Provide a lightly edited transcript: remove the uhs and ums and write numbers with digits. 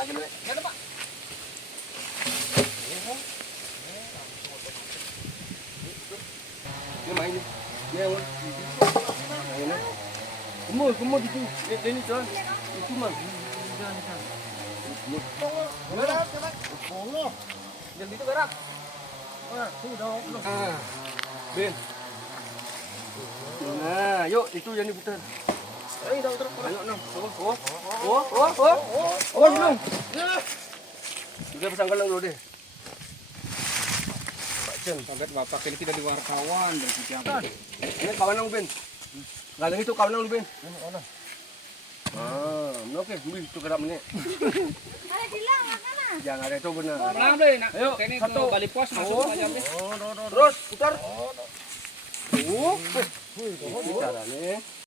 lagi nih. Ada Pak. Ini main nih. Ini yang ini. Kumur itu. Ini tuh. Itu mah. Berat, coba. Oh. Yang itu berat. Wah, sudah. Ben. Nah, yuk itu yang diputar. Ayo, dah terus. Ayo, no. Oh, belum. Juga pasang galang dulu deh. Pak Cen, Kaget Bapak ini kita di wartawan dan siapa? ini kawan Ben. Galang itu kawan Ben. Oke, beli itu kerap ini. Ada bilang mana? Jangan ada itu benar. Menang deh, nak. Ayo, Ini satu. ke Bali Pos masuk aja deh. Terus putar. Ini caranya.